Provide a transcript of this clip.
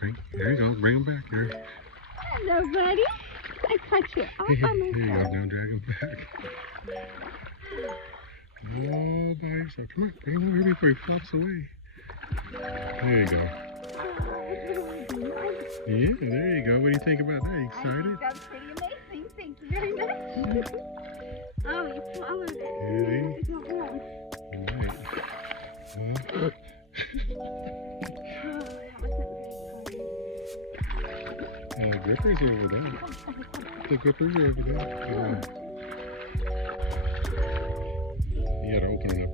There you go. Bring him back there. Hello, buddy. I caught you all by Here you myself. go. Now drag him back. All by yourself. Come on. Bring him over here before he flops away. There you go. Yeah, there you go. What do you think about that? You excited? I think that's pretty amazing. Thank you very much. Oh, you swallowed it. Yeah. Go home. Right. Oh, that wasn't very The grippers are over there. The grippers are over there. Yeah. You gotta open it up.